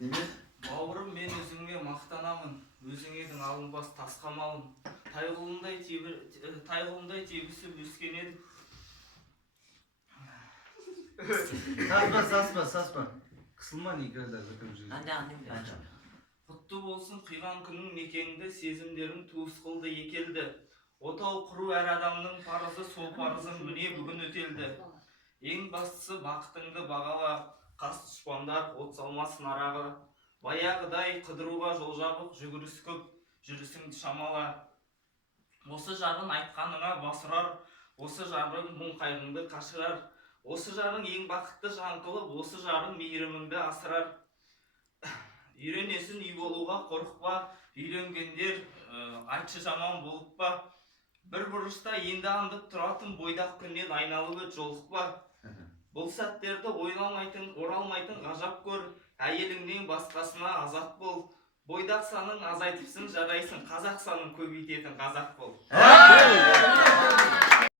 Неме? Бауырым, мен өзіңе мақтанамын, өзің едің алынбас тас қамалым. Тайғұлындай тебісіп өскен едік. Саспа. Қысылма никогда в этом жизни. Құтты болсын қиған күнің мекеңді, сезімдерің туыс қылды екелді. Отау құру әр адамның парызы, сол парызың міне бүгін өтелді. Ең бастысы бақытыңды бағала, қас дұшпандар от салмасын араға. Баяғыдай қыдыруға жол жабық, жүгіріс көп, жүрісіңді шамала. Осы жарың айтқаныңа басырар, осы жарың мұң қайғыңды қашырар. Осы жарың ең бақытты жан қылып, осы жарың мейіріміңді асырар. Үйренесін үй болуға қорықпа, үйленгендер айтшы жаман болып па. Бір бұрышта енді аңдып тұратын бойдақ күннен айналып өт жолықпа. Бұл сәттерді оралмайтын ғажап көр, әйеліңнен басқасына азат бол. Бойдақ саның азайтыпсың жарайсың, қазақ санын көбейтетін қазақ бол.